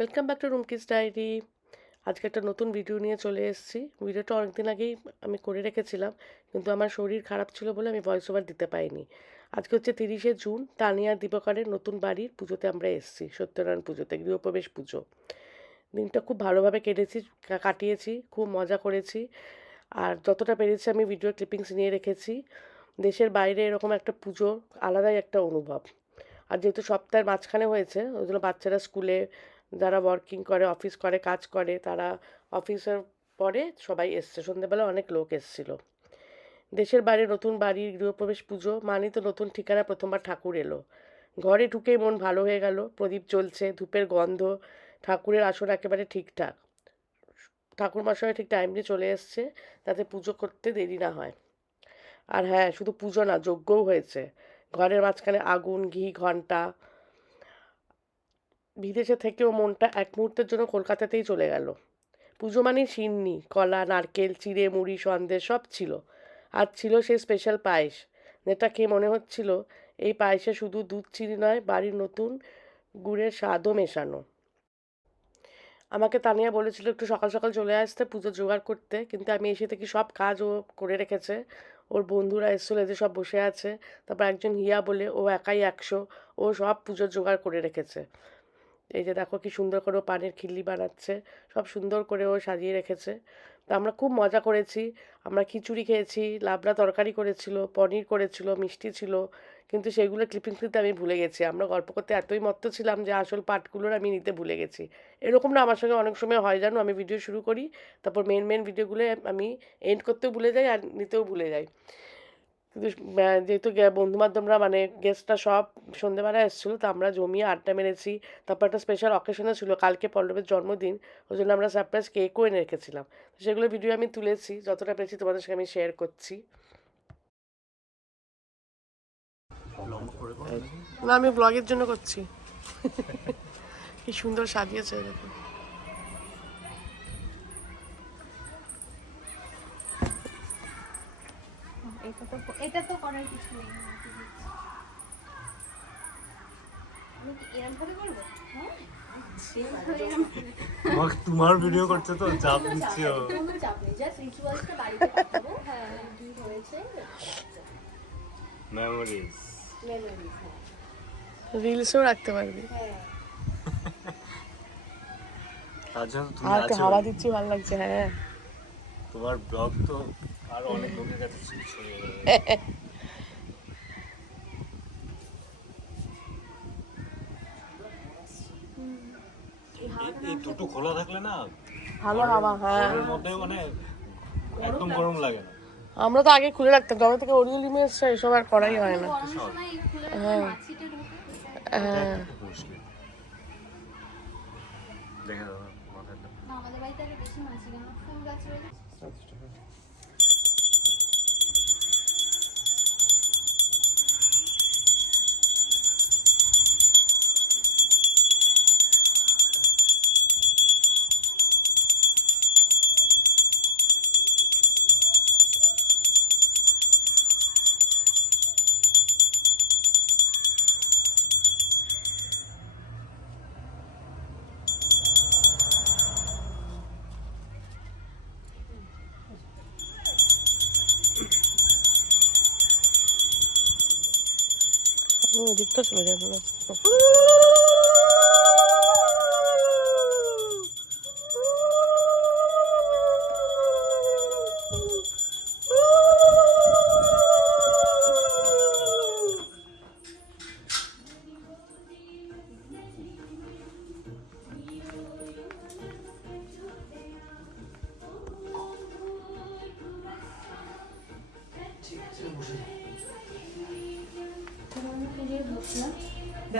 Welcome back to Rumki's diary আজকে একটা নতুন ভিডিও নিয়ে চলে এসেছি। ভিডিওটা অনেকদিন আগেই আমি করে রেখেছিলাম, কিন্তু আমার শরীর খারাপ ছিল বলে আমি ভয়েস ওভার দিতে পাইনি আজকে হচ্ছে তিরিশে জুন, তানিয়া দীপকারের নতুন বাড়ির পুজোতে আমরা এসেছি, সত্যনারায়ণ পুজোতে, গৃহপ্রবেশ পুজো। দিনটা খুব ভালোভাবে কেটেছি কাটিয়েছি, খুব মজা করেছি। আর যতটা পেরেছি আমি ভিডিও ক্লিপিংস নিয়ে রেখেছি। দেশের বাইরে এরকম একটা পুজো আলাদাই একটা অনুভব। আর যেহেতু সপ্তাহের মাঝখানে হয়েছে, ওই জন্য বাচ্চারা স্কুলে যারা ওয়ার্কিং করে অফিস করে, কাজ করে, তারা অফিসের পরে সবাই এসছে। সন্ধ্যেবেলা অনেক লোক এসছিল। দেশের বাইরে নতুন বাড়ির গৃহপ্রবেশ, পুজো মানেই তো নতুন ঠিকানা প্রথমবার ঠাকুর এলো। ঘরে ঢুকেই মন ভালো হয়ে গেল। প্রদীপ জ্বলছে, ধূপের গন্ধ, ঠাকুরের আসন একেবারে ঠিকঠাক। ঠাকুর মশাই ঠিক টাইমলি চলে এসছে, তাতে পুজো করতে দেরি না হয়। আর হ্যাঁ শুধু পুজো না, যজ্ঞও হয়েছে। ঘরের মাঝখানে আগুন, ঘি, ঘণ্টা বিদেশে থেকেও মনটা এক মুহূর্তের জন্য কলকাতাতেই চলে গেল। পুজো মানেই সিন্নি, কলা, নারকেল, চিড়ে, মুড়ি, সন্দেশ, সব ছিল। আর ছিল সেই স্পেশাল পায়েস। যেটা খেয়ে মনে হচ্ছিল, এই পায়েসে শুধু দুধ চিনি নয়, বাড়ির নতুন গুড়ের স্বাদও মেশানো। আমাকে তানিয়া বলেছিল, একটু সকাল সকাল চলে আসতে, পুজো জোগাড় করতে। কিন্তু আমি এসে থেকে সব কাজ ও করে রেখেছে। ওর বন্ধুরা এসেছিল এদের সব বসে আছে। তারপর একজন হিয়া বলে, ও একাই একশো। ও সব পুজোর জোগাড় করে রেখেছে। এই যে দেখো কি সুন্দর করে পানের খিল্লি বানাচ্ছে, সব সুন্দর করে ও সাজিয়ে রেখেছে। তো আমরা খুব মজা করেছি, আমরা খিচুড়ি খেয়েছি, লাবড়া তরকারি করেছিল, পনির করেছিল, মিষ্টি ছিল, কিন্তু সেগুলো ক্লিপিং নিতে আমি ভুলে গেছি। আমরা গল্প করতে এতই মত্ত ছিলাম যে আসল পার্টগুলোর আমি নিতে ভুলে গেছি। এরকম না, আমার সঙ্গে অনেক সময় হয়, জানো? আমি ভিডিও শুরু করি, তারপর মেন মেন ভিডিওগুলো আমি এন্ড করতেও ভুলে যাই আর নিতেও ভুলে যাই। কিন্তু যেহেতু বন্ধু বান্ধবরা মানে গেস্টরা সব সন্ধেবেলা এসেছিল তো আমরা জমিয়ে আড্ডা মেরেছি। তারপর একটা স্পেশাল অকেশনও ছিল কালকে পল্লবের জন্মদিন ওই জন্য আমরা সারপ্রাইজ কেকও এনে রেখেছিলাম। তো সেগুলো ভিডিও আমি তুলেছি যতটা পেরেছি তোমাদের সঙ্গে আমি শেয়ার করছি। না আমি ব্লগের জন্য করছি। কি সুন্দর সাজিয়েছে দেখো এটা তো এটা তো করার কিছু নেই। হ্যাঁ? তোমার ভিডিও করছে তো চাপ নিচ্ছি ও কোনো চাপ নেই। জাস্ট রিচুয়ালসটা বাড়িতে পাঠাবো। হ্যাঁ হ্যাঁ। রিলসেও রাখতে পারবি। হ্যাঁ। আর হাওয়া দিচ্ছি ভালো লাগছে হ্যাঁ। তোমার ব্লগ তো আর অনেক লোকের কাছে ছড়িয়ে এই- এই দুটো খোলা থাকলে না ভালো হাওয়া হ্যাঁ। মধ্যে মানে একদম গরম লাগে না। আমরা তো আগে খুলে রাখতাম যবে থেকে অরিও লিমে এসছে এসব আর করাই হয় না। হ্যাঁ। হ্যাঁ। দেখে না আমাদের বাড়িতে আগে বেশি মাছি কেন? ফুল গাছ রয়েছে। আমি ওদিকটা চলে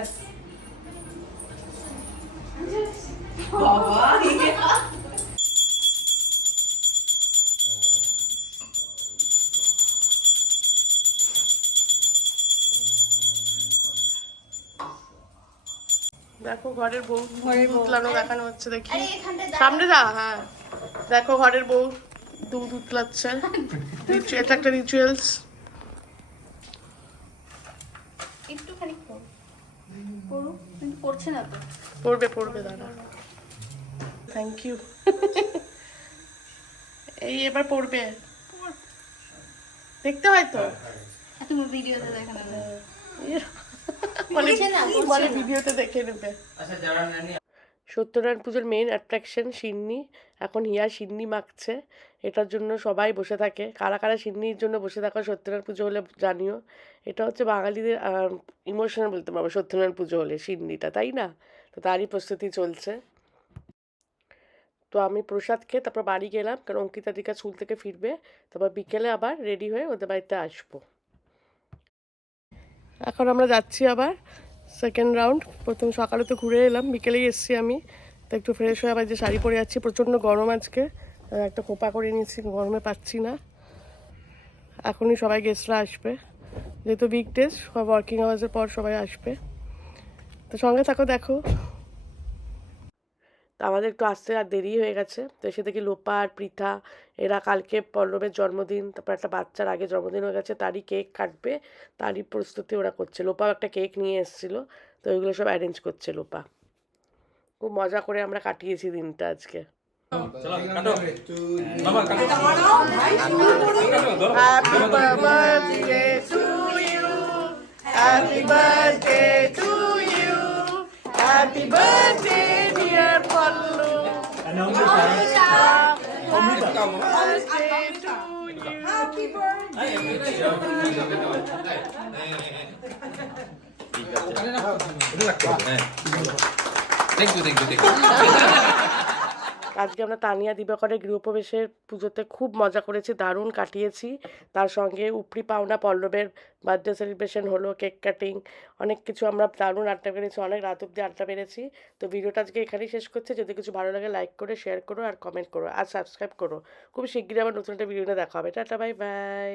দেখো ঘরের বউ দুধ দেখানো হচ্ছে দেখি। সামনে যা হ্যাঁ। দেখো ঘরের বউ দুধ উতলাচ্ছে এটা একটা রিচুয়ালস একটুখানি করুক কিন্তু করছে না তো। পড়বে পড়বে দাঁড়া থ্যাংক ইউ এই এবার পড়বে। দেখতে হয় তো? তুমি ভিডিওতে দেখে বলে বলছে না, বলছে বলে না। ভিডিওতে দেখে নেবে। সত্যনারায়ণ পুজোর মেন অ্যাট্রাকশন সিন্নি। এখন হিয়া সিন্নি মাখছে। এটার জন্য সবাই বসে থাকে। কারা কারা সিন্নির জন্য বসে থাকা সত্যনারায়ণ পুজো হলে জানিও। এটা হচ্ছে বাঙালিদের ইমোশনাল বলতে পারব, সত্যনারায়ণ পুজো হলে সিন্নিটা, তাই না? তো তারই প্রস্তুতি চলছে। তো আমি প্রসাদ খেয়ে তারপর বাড়ি গেলাম, কারণ অঙ্কিতা দিকা স্কুল থেকে ফিরবে। তারপর বিকেলে আবার রেডি হয়ে ওদের বাড়িতে আসব। এখন আমরা যাচ্ছি আবার সেকেন্ড রাউন্ড প্রথম সকালে তো ঘুরে এলাম, বিকেলেই এসেছি আমি। তো একটু ফ্রেশ হয়ে আবার যে শাড়ি পরে যাচ্ছি, প্রচণ্ড গরম আজকে। একটা খোপা করে নিয়েছি, গরমে পাচ্ছি না। এখনই সবাই গেস্টরা আসবে। যেহেতু বিগ টেস্ট সব ওয়ার্কিং আওয়ার্সের পর সবাই আসবে। তো সঙ্গে থাকো, দেখো। তো আমাদের একটু আসতে আর দেরি হয়ে গেছে তো এসে দেখি লোপা আর পৃথা এরা কালকে পল্লবের জন্মদিন তারপর একটা বাচ্চার আগে জন্মদিন হয়ে গেছে তারই কেক কাটবে তারই প্রস্তুতি ওরা করছে লোপাও একটা কেক নিয়ে এসেছিল তো ওইগুলো সব অ্যারেঞ্জ করছে লোপা খুব মজা করে আমরা কাটিয়েছি দিনটা আজকে Happy birthday to you. Happy birthday to you. Happy birthday, dear Pallu. No, Muta. Oh, Happy birthday. Thank you, thank you, thank you. আজকে আমরা তানিয়া দিবাকরের গৃহপ্রবেশের পুজোতে খুব মজা করেছি, দারুণ কাটিয়েছি। তার সঙ্গে উপরি পাওনা পল্লবের বার্থডে সেলিব্রেশন হলো কেক কাটিং অনেক কিছু আমরা দারুণ আড্ডা পেরেছি, অনেক রাত অব্দি আড্ডা পেরেছি। তো ভিডিওটা আজকে এখানেই শেষ করছে, যদি কিছু ভালো লাগে লাইক করে শেয়ার করো আর কমেন্ট করো আর সাবস্ক্রাইব করো। খুব শীঘ্রই আমার নতুন একটা ভিডিও দেখা হবে। Tata bye bye